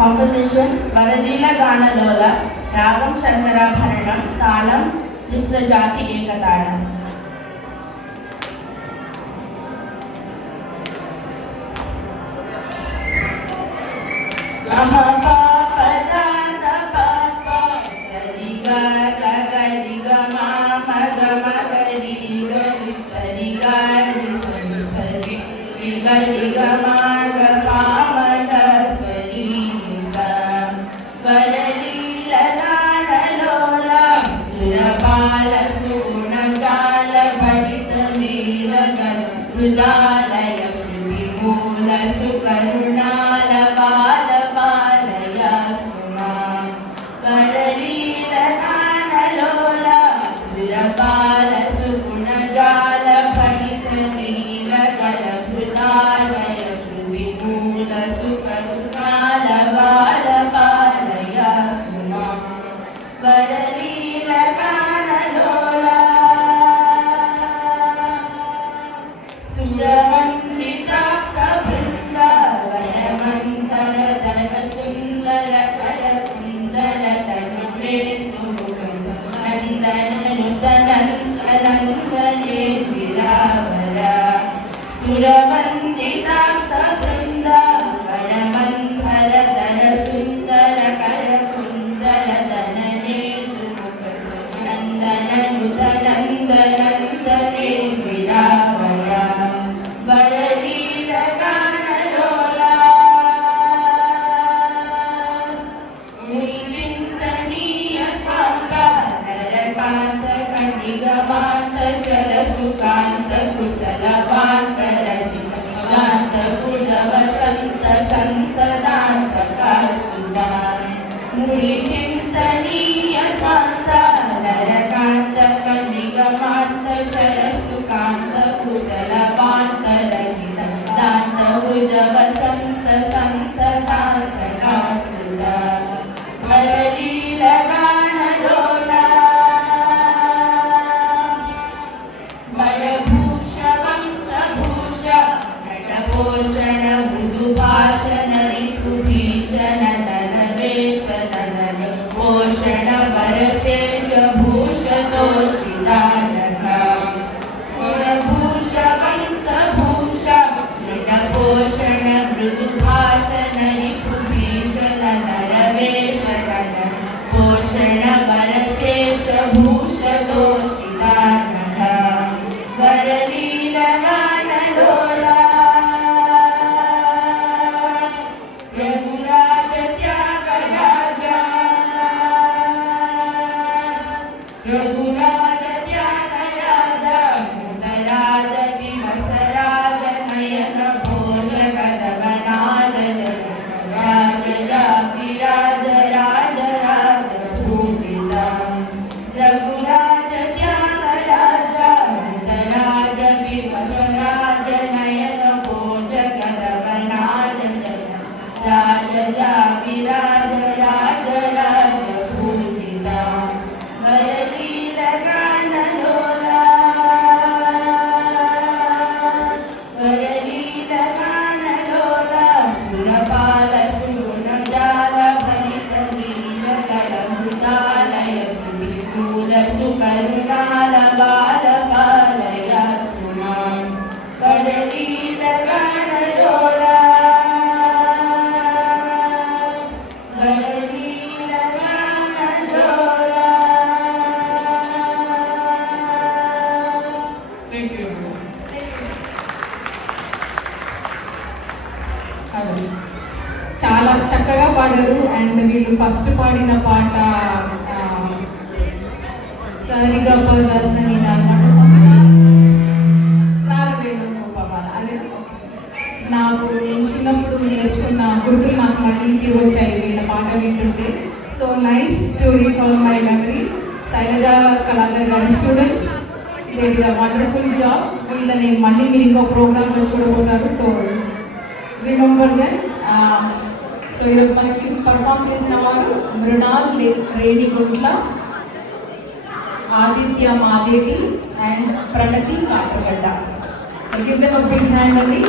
Composition Varadila Gana Lola, Ragam Shankarabharanam, Talam, Misrajati Ekataram. Hridalaya Shri Mula Sukarunala Bala Bala जजा विराज राज राजभूषिता वरलीलगानलोला वरलीलगानलोला सुरपाल सुगुणजाल भरितनीलकलमुदालय सुविपुल सुकरुणाल बाल बालय सुमां वरलीलगानलोला చాలా చక్కగా పాడారు. అండ్ వీళ్ళు ఫస్ట్ పాడిన పాట సరిగా పదసని అదే నాకు నేను చిన్నప్పుడు నేర్చుకున్న గుర్తులు నాకు మళ్ళీ ఇంటికి వచ్చాయి వీళ్ళ పాట వింటుంటే. So nice to recall my memories. Shailaja Kalakar గారి students they did a wonderful job. వీళ్ళని మళ్ళీ మీరు ఇంకో ప్రోగ్రాంలో చూడబోతారు. So remember then. సో ఈరోజు మనకి పర్ఫామ్ చేసిన వారు Mrunal Renuguntla, Aditya Madevi and Pranathi Katagadda. Give them a big hand అండి.